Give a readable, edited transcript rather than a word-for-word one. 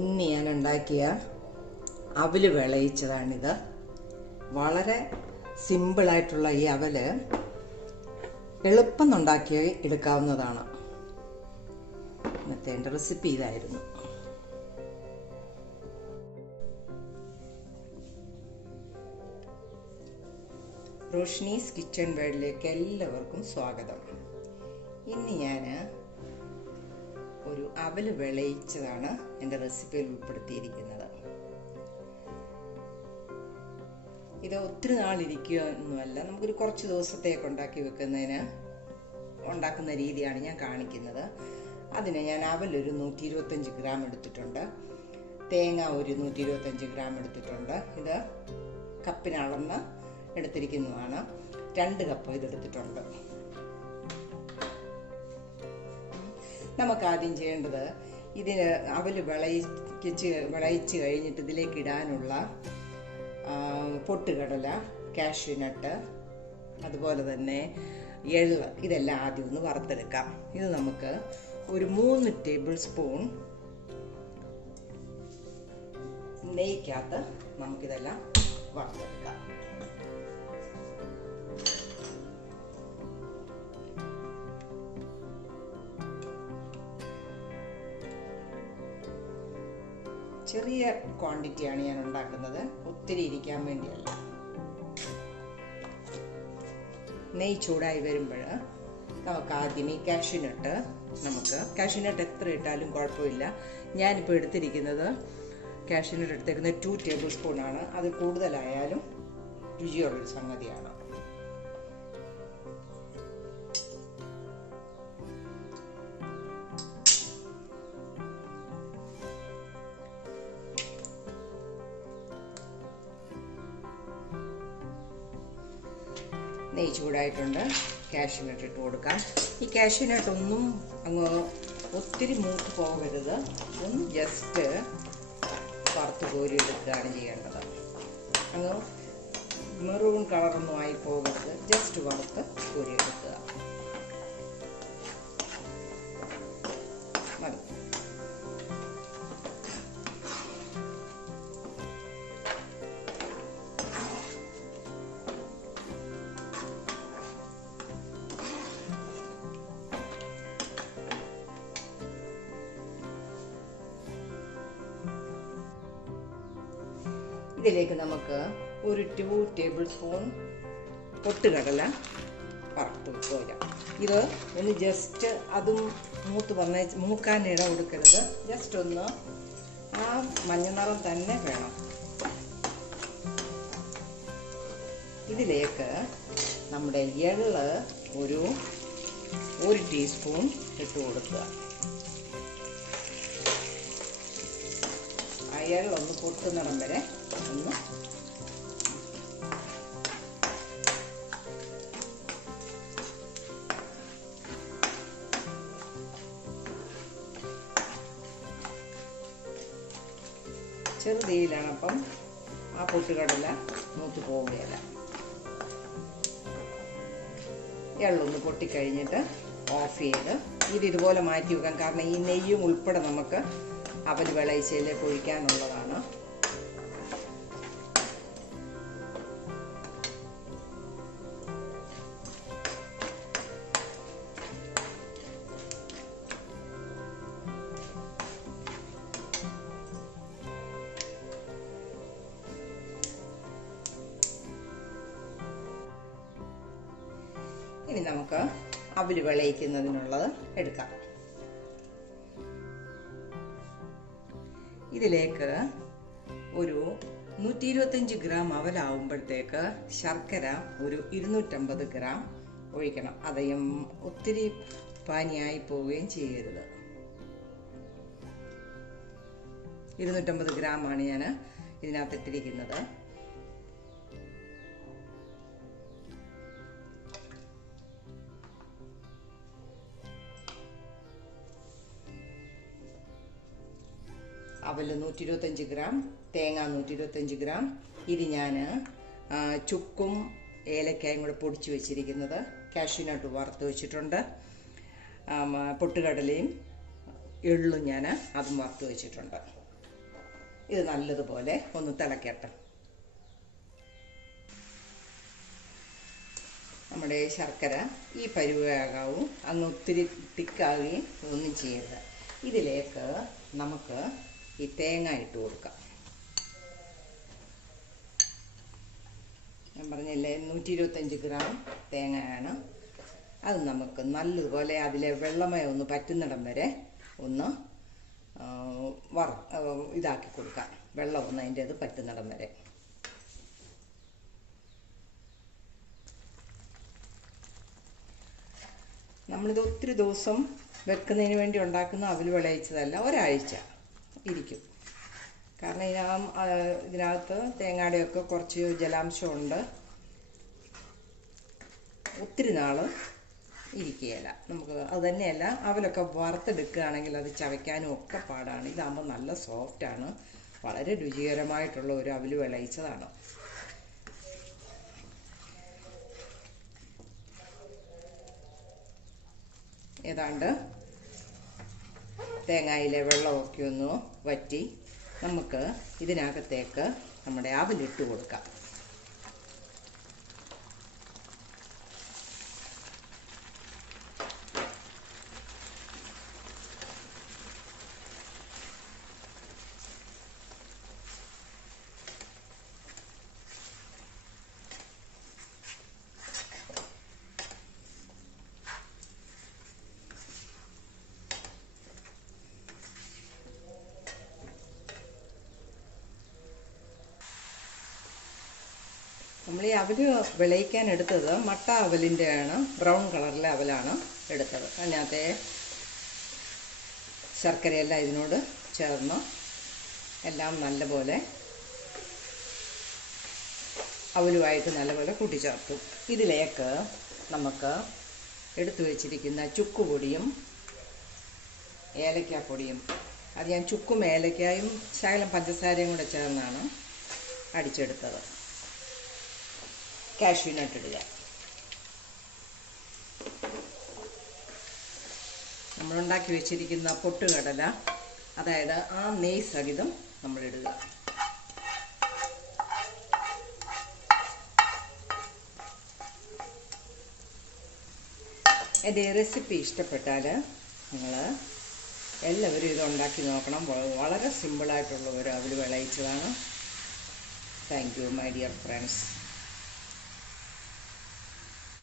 ഇന്ന് ഞാൻ ഉണ്ടാക്കിയ അവല് വിളയിച്ചതാണിത്. വളരെ സിമ്പിളായിട്ടുള്ള ഈ അവല് എളുപ്പം ഉണ്ടാക്കി എടുക്കാവുന്നതാണ്. ഇന്നത്തെ എൻ്റെ റെസിപ്പി ഇതായിരുന്നു. റോഷ്നീസ് കിച്ചൺ വേൾഡിലേക്ക് എല്ലാവർക്കും സ്വാഗതം. ഇന്ന് ഞാൻ ഒരു അവല് വിളയിച്ചതാണ് എൻ്റെ റെസിപ്പിയിൽ ഉൾപ്പെടുത്തിയിരിക്കുന്നത്. ഇത് ഒത്തിരി നാളിരിക്കുക ഒന്നുമല്ല, നമുക്കൊരു കുറച്ച് ദിവസത്തേക്ക് ഉണ്ടാക്കുന്ന രീതിയാണ് ഞാൻ കാണിക്കുന്നത്. അതിന് ഞാൻ അവലൊരു 125 ഗ്രാം എടുത്തിട്ടുണ്ട്, തേങ്ങ ഒരു 125 ഗ്രാം എടുത്തിട്ടുണ്ട്. ഇത് കപ്പിനളന്ന് എടുത്തിരിക്കുന്നതാണ്. 2 കപ്പ് ഇതെടുത്തിട്ടുണ്ട്. നമുക്ക് ആദ്യം ചെയ്യേണ്ടത്, ഇതിന് അവല് വിളയിച്ച് കഴിഞ്ഞിട്ട് ഇതിലേക്ക് ഇടാനുള്ള പൊട്ടുകടല, കാഷ്യൂനട്ട്, അതുപോലെ തന്നെ എള്ള്, ഇതെല്ലാം ആദ്യം ഒന്ന് വറുത്തെടുക്കാം. ഇത് നമുക്ക് ഒരു 3 ടേബിൾ സ്പൂൺ നെയ്ക്കകത്ത് നമുക്കിതെല്ലാം വറുത്തെടുക്കാം. ചെറിയ ക്വാണ്ടിറ്റിയാണ് ഞാൻ ഉണ്ടാക്കുന്നത്, ഒത്തിരി ഇരിക്കാൻ വേണ്ടിയല്ല. നെയ്യ് ചൂടായി വരുമ്പോൾ നമുക്ക് ആദ്യം ഈ കാഷ്യൂനട്ട് എത്ര ഇട്ടാലും കുഴപ്പമില്ല. ഞാനിപ്പോൾ എടുത്തിരിക്കുന്നത് കാഷ്യൂനട്ട് എടുത്തേക്കുന്നത് 2 ടേബിൾ സ്പൂണാണ്. അത് കൂടുതലായാലും രുചിയുള്ളൊരു സംഗതിയാണ്. നെയ്യ് ചൂടായിട്ടുണ്ട്, കാഷ്യൂനട്ട് ഇട്ട് കൊടുക്കാം. ഈ കാഷ്യൂനട്ട് ഒന്നും അങ്ങ് ഒത്തിരി മൂത്ത് പോകരുത്, ഒന്ന് ജസ്റ്റ് വറുത്ത് കോരി എടുക്കുകയാണ് ചെയ്യേണ്ടത്. അങ്ങ് മെറൂൺ കളറൊന്നും ആയി പോകരുത്, ജസ്റ്റ് വറുത്ത് കോരി എടുക്കുക മതി. ഇതിലേക്ക് നമുക്ക് ഒരു 2 ടേബിൾ സ്പൂൺ പൊട്ടുകടല വറുത്ത് കോരാം. ഇത് ഒന്ന് ജസ്റ്റ് അതും മൂക്കാൻ ഇട കൊടുക്കരുത്, ജസ്റ്റ് ഒന്ന് ആ മഞ്ഞ നിറം തന്നെ വേണം. ഇതിലേക്ക് നമ്മുടെ എള്ള് ഒരു 1 ടീസ്പൂൺ ഇട്ട് കൊടുക്കുക. എള്ളൊന്ന് പൊട്ടുന്നിടം വരെ ഒന്ന് ചെറുതീയിലാണ്, അപ്പം ആ പൊട്ടുകടല മൂത്ത് പോവുകയില്ല. എള്ളൊന്ന് പൊട്ടിക്കഴിഞ്ഞിട്ട് ഓഫ് ചെയ്ത് ഇതുപോലെ മാറ്റി വെക്കാം. കാരണം ഈ നെയ്യും ഉൾപ്പെടെ നമുക്ക് അവല് വിളയിച്ചതിലേക്ക് ഒഴിക്കാനുള്ളതാണ്. ഇനി നമുക്ക് അവല് വിളയിക്കുന്നതിനുള്ളത് എടുക്കാം. ഇതിലേക്ക് ഒരു 125 ഗ്രാം അവലാവുമ്പോഴത്തേക്ക് ശർക്കര ഒരു 250 ഗ്രാം ഒഴിക്കണം. അതേയും ഒത്തിരി പാനിയായി പോവുകയും ചെയ്യരുത്. 250 ഗ്രാമാണ് ഞാൻ ഇതിനകത്തിട്ടിരിക്കുന്നത്. അവല് 125 ഗ്രാം, തേങ്ങ 125 ഗ്രാം. ഇത് ഞാൻ ചുക്കും ഏലക്കായും കൂടെ പൊടിച്ച് വെച്ചിരിക്കുന്നത്, കാഷ്യൂനട്ട് വറുത്ത് വെച്ചിട്ടുണ്ട്, പൊട്ടുകടലയും എള്ളും ഞാൻ അതും വറുത്ത് വെച്ചിട്ടുണ്ട്. ഇത് നല്ലതുപോലെ ഒന്ന് തിളക്കട്ടെ. നമ്മുടെ ശർക്കര ഈ പരുവമാകാവും, അങ്ങ് ഒത്തിരി തിക്കാവുകയും ഒന്നും ചെയ്യരുത്. ഇതിലേക്ക് നമുക്ക് ഈ തേങ്ങ ഇട്ട് കൊടുക്കാം. ഞാൻ പറഞ്ഞില്ലേ 125 ഗ്രാം തേങ്ങയാണ്. അത് നമുക്ക് നല്ലതുപോലെ അതിലെ വെള്ളമയം ഒന്ന് പറ്റുന്നിടം വരെ ഒന്ന് ഇതാക്കി കൊടുക്കാം. വെള്ളം ഒന്ന് അതിൻ്റെ അത് പറ്റുന്നിടം വരെ. നമ്മളിത് ഒത്തിരി ദിവസം വെക്കുന്നതിന് വേണ്ടി ഉണ്ടാക്കുന്ന അവൽ വിളയിച്ചതല്ല, ഒരാഴ്ച ഇരിക്കും. കാരണം ഇതിനകത്ത് തേങ്ങയുടെയൊക്കെ കുറച്ച് ജലാംശമുണ്ട്. ഒത്തിരി നാൾ ഇരിക്കുകയില്ല. നമുക്ക് അത് തന്നെയല്ല, അവലൊക്കെ വറുത്തെടുക്കുകയാണെങ്കിൽ അത് ചവയ്ക്കാനും ഒക്കെ പാടാണ്. ഇതാകുമ്പോൾ നല്ല സോഫ്റ്റാണ്, വളരെ രുചികരമായിട്ടുള്ള ഒരു അവൽ വിളയിച്ചതാണ്. ഏതാണ്ട് തേങ്ങയിലെ വെള്ളമൊക്കെ ഒന്ന് വറ്റി നമുക്ക് ഇതിനകത്തേക്ക് നമ്മുടെ അവലിട്ട് കൊടുക്കാം. നമ്മൾ ഈ അവല് വിളയിക്കാൻ എടുത്തത് മട്ട അവലിൻ്റെയാണ്, ബ്രൗൺ കളറിലെ അവലാണ് എടുത്തത്. അതിനകത്തെ ശർക്കരയെല്ലാം ഇതിനോട് ചേർന്ന് എല്ലാം നല്ലപോലെ അവലുമായിട്ട് നല്ലപോലെ കൂട്ടിച്ചേർത്തു. ഇതിലേക്ക് നമുക്ക് എടുത്തു വച്ചിരിക്കുന്ന ചുക്കുപൊടിയും ഏലക്കാപ്പൊടിയും, അത് ഞാൻ ചുക്കും ഏലക്കായും ശകലം പഞ്ചസാരയും കൂടെ ചേർന്നാണ് അടിച്ചെടുത്തത്. കാഷ്യൂ നട്ട് ഇടുക. നമ്മളുണ്ടാക്കി വെച്ചിരിക്കുന്ന പൊട്ടുകടല, അതായത് ആ നെയ്യ് സഹിതം നമ്മളിടുക. എൻ്റെ റെസിപ്പി ഇഷ്ടപ്പെട്ടാൽ നിങ്ങൾ എല്ലാവരും ഇത് ഉണ്ടാക്കി നോക്കണം. വളരെ സിമ്പിളായിട്ടുള്ള ഒരു അവൽ വിളയിച്ചതാണ്. Thank you my dear friends.